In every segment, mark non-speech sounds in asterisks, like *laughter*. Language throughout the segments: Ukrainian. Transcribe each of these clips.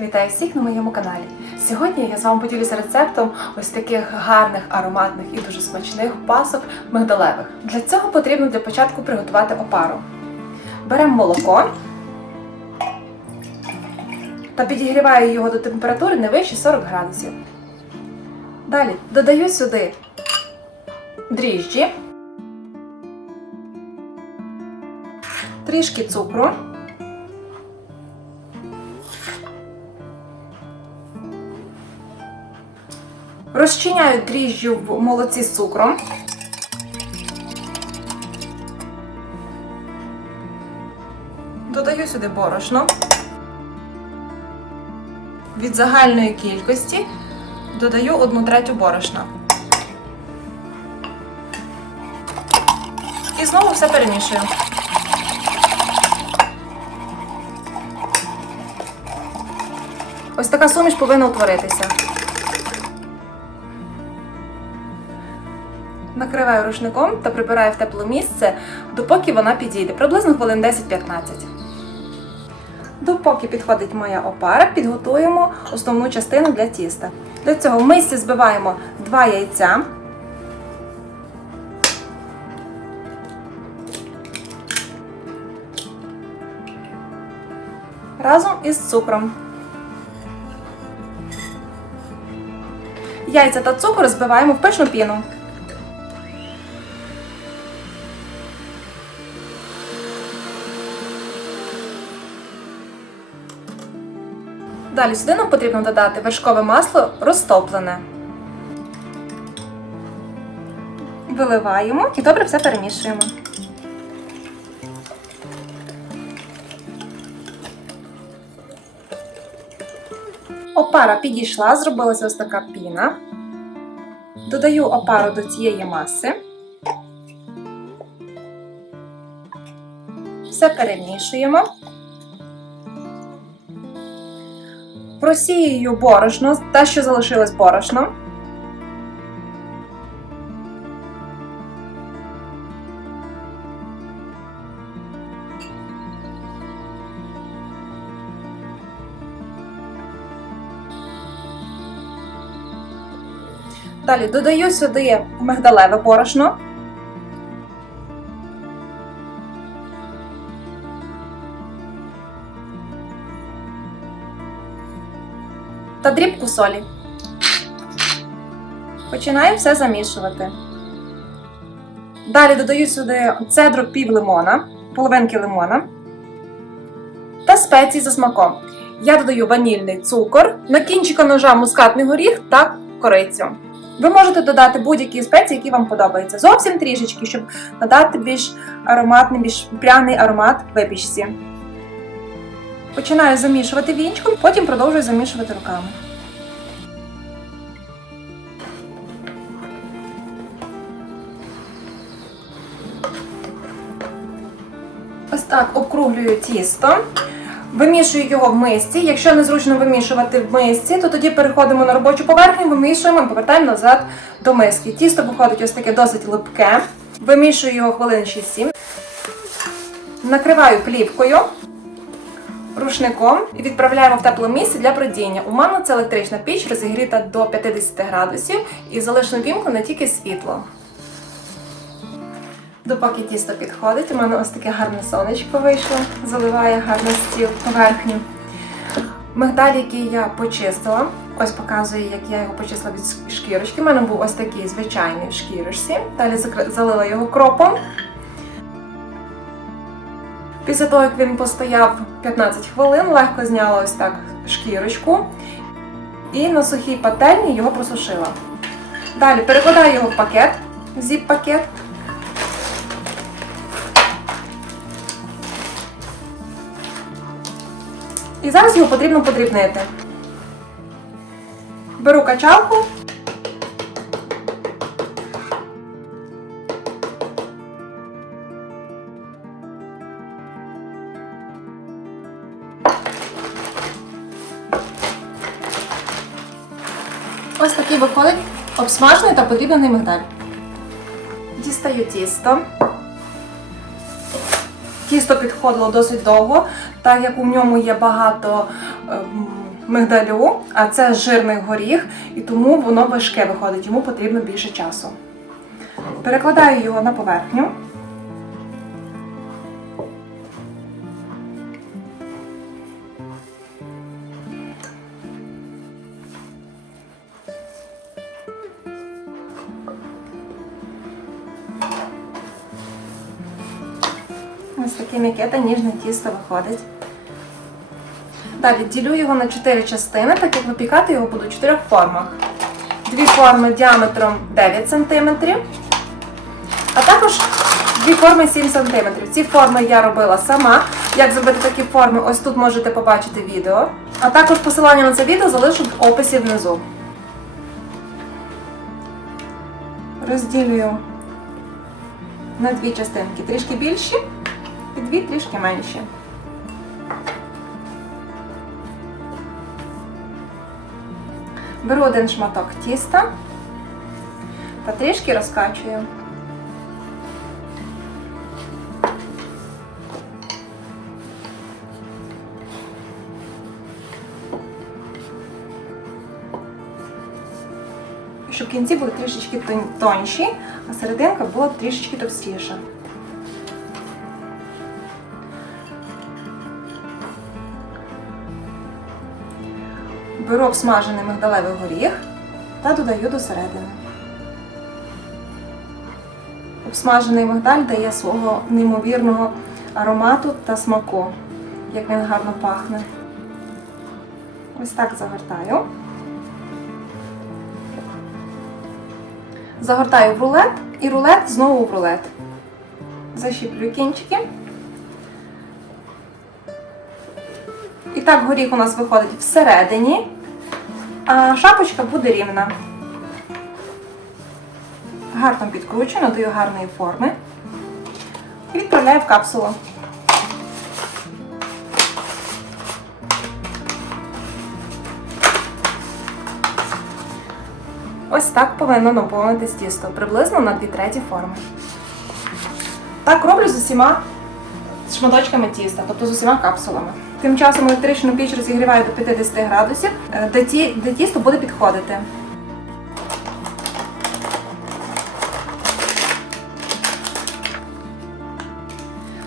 Вітаю всіх на моєму каналі. Сьогодні я з вами поділюся рецептом ось таких гарних, ароматних і дуже смачних пасок мигдалевих. Для цього потрібно для початку приготувати опару. Беремо молоко та підігріваю його до температури не вище 40 градусів. Далі додаю сюди дріжджі, трішки цукру. Розчиняю дріжджі в молоці з цукром. Додаю сюди борошно. Від загальної кількості додаю 1 третю борошна. І знову все перемішую. Ось така суміш повинна утворитися. Накриваю рушником та прибираю в тепле місце, допоки вона підійде, приблизно хвилин 10-15. Допоки підходить моя опара, підготуємо основну частину для тіста. Для цього в мисці збиваємо 2 яйця. Разом із цукром. Яйця та цукор збиваємо в пишну піну. Далі сюди нам потрібно додати вершкове масло розтоплене. Виливаємо і добре все перемішуємо. Опара підійшла, зробилася ось така піна. Додаю опару до цієї маси. Все перемішуємо. Просіюю борошно, те, що залишилось борошно. Далі додаю сюди мигдалеве борошно. Та дрібку солі. Починаю все замішувати. Далі додаю сюди цедру пів лимона, половинки лимона та спеції за смаком. Я додаю ванільний цукор, на кінчика ножа мускатний горіх та корицю. Ви можете додати будь-які спеції, які вам подобаються. Зовсім трішечки, щоб надати більш ароматний, більш пряний аромат випічці. Починаю замішувати вінчиком, потім продовжую замішувати руками. Ось так обкруглюю тісто. Вимішую його в мисці. Якщо незручно вимішувати в мисці, то тоді переходимо на робочу поверхню, вимішуємо і повертаємо назад до миски. Тісто виходить ось таке досить липке. Вимішую його хвилин 6-7. Накриваю плівкою рушником і відправляємо в тепле місце для бродіння. У мене це електрична піч, розігріта до 50 градусів і залишено вімкнене тільки світло. Допоки тісто підходить, у мене ось таке гарне сонечко вийшло, заливає гарно стіл поверхню. Мигдаль, який я почистила, ось показую, як я його почистила від шкірочки. У мене був ось такий звичайний в шкірочці. Далі залила його кропом. Після того, як він постояв 15 хвилин, легко зняла ось так шкірочку і на сухій пательні його просушила. Далі перекладаю його в пакет, зіп-пакет. І зараз його потрібно подрібнити. Беру качалку. Ось такий виходить обсмажений та подрібнений мигдаль. Дістаю тісто. Тісто підходило досить довго, так як у ньому є багато ем, мигдалю, а це жирний горіх, і тому воно важке виходить, йому потрібно більше часу. Перекладаю його на поверхню. Таке м'яке та ніжне тісто виходить. Далі ділю його на 4 частини, так як випікати його буду в 4 формах. Дві форми діаметром 9 см, а також дві форми 7 см. Ці форми я робила сама. Як зробити такі форми, ось тут можете побачити відео. А також посилання на це відео залишу в описі внизу. Розділюю на дві частинки, трішки більші і дві трішки менші. Беру один шматок тіста та трішки розкачую. Щоб кінці були трішечки тон- тонші, а серединка була трішечки товстіша. Беру обсмажений мигдалевий горіх та додаю до середини. Обсмажений мигдаль дає свого неймовірного аромату та смаку, як він гарно пахне. Ось так загортаю. Загортаю в рулет і рулет знову в рулет. Защіплюю кінчики. І так горіх у нас виходить всередині, шапочка буде рівна. Гарно підкручую, надаю гарної форми і відправляю в капсулу. Ось так повинно наповнитись тісто, приблизно на 2 треті форми. Так роблю з усіма шматочками тіста, тобто з усіма капсулами. Тим часом електричну піч розігріваю до 50 градусів, е, де, ті, де тісто буде підходити.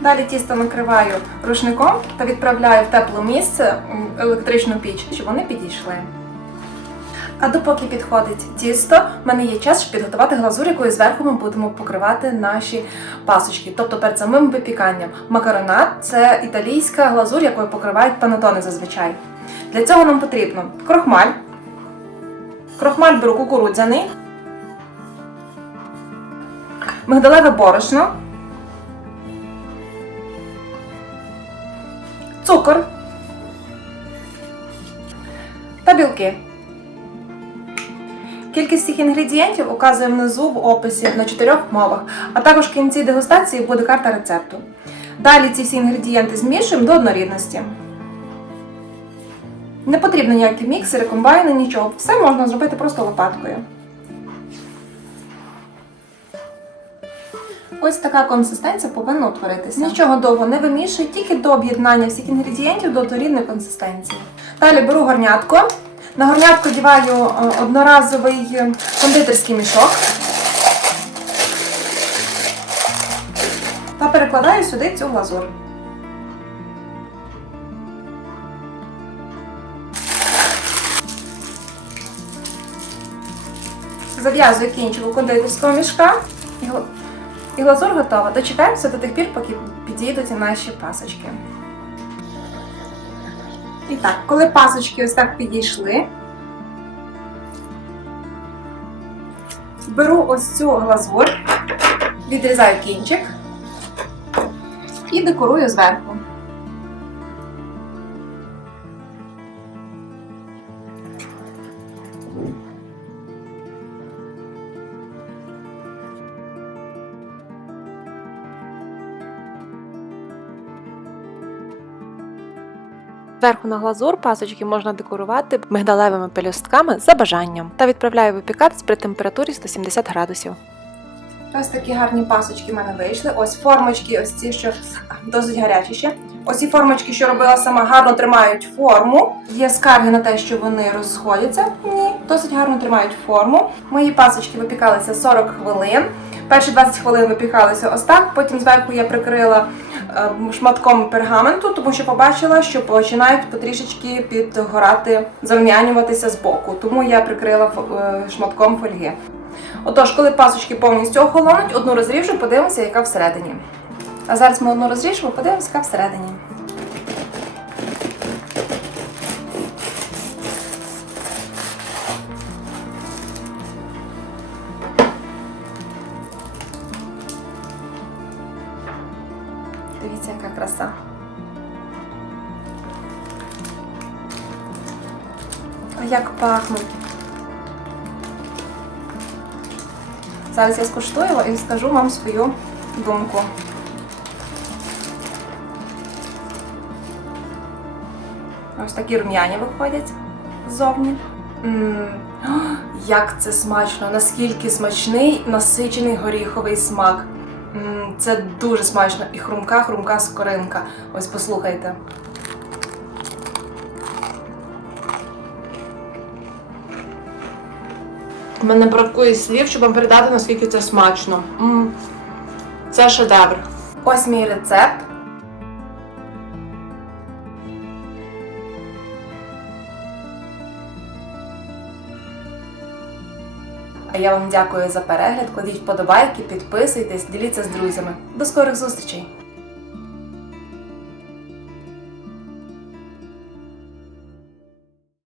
Далі тісто накриваю рушником та відправляю в тепле місце електричну піч, щоб вони підійшли. А допоки підходить тісто, в мене є час, щоб підготувати глазур, якою зверху ми будемо покривати наші пасочки, тобто перед самим випіканням. Макаронад це італійська глазур, якою покривають панетони зазвичай. Для цього нам потрібно крохмаль. Крохмаль беру кукурудзяний, мигдалеве борошно, цукор та білки. Кількість цих інгредієнтів указує внизу в описі на чотирьох мовах, а також в кінці дегустації буде карта рецепту. Далі ці всі інгредієнти змішуємо до однорідності. Не потрібно ніякі міксери, комбайни, нічого. Все можна зробити просто лопаткою. Ось така консистенція повинна утворитися. Нічого довго не вимішуй, тільки до об'єднання всіх інгредієнтів до однорідної консистенції. Далі беру горнятко. На горнятко діваю е, одноразовий е, кондитерський мішок та перекладаю сюди цю глазур. Зав'язую кінчик у кондитерського мішка і глазур готова. Дочекаємося до тих пір, поки підійдуть наші пасочки. І так, коли пасочки ось так підійшли, беру ось цю глазур, відрізаю кінчик і декорую зверху. Зверху на глазур пасочки можна декорувати мигдалевими пелюстками за бажанням та відправляю випікатись при температурі 170 градусів. Ось такі гарні пасочки в мене вийшли. Ось формочки, ось ці, що досить гарячі ще. Ось ці формочки, що робила сама, гарно тримають форму. Є скарги на те, що вони розходяться. Ні, досить гарно тримають форму. Мої пасочки випікалися 40 хвилин. Перші 20 хвилин випікалися ось так. Потім зверху я прикрила шматком пергаменту, тому що побачила, що починають потрішечки підгорати, зарум'янюватися з боку. Тому я прикрила е, шматком фольги. Отож, коли пасочки повністю охолонуть, одну розріжу, подивимося, яка всередині. А зараз ми одну розріжемо, подивимося, яка всередині. Дивіться, яка краса. А як пахнуть. Зараз я скуштую і скажу вам свою думку. Ось такі рум'яні виходять ззовні. *gasps* Як це смачно! Наскільки смачний насичений горіховий смак. М, Це дуже смачно і хрумка, хрумка скоринка. Ось послухайте. У мене бракує слів, щоб вам передати, наскільки це смачно. м Це шедевр. Ось мій рецепт. Я вам дякую за перегляд. Кладіть вподобайки, підписуйтесь, діліться з друзями. До скорих зустрічей!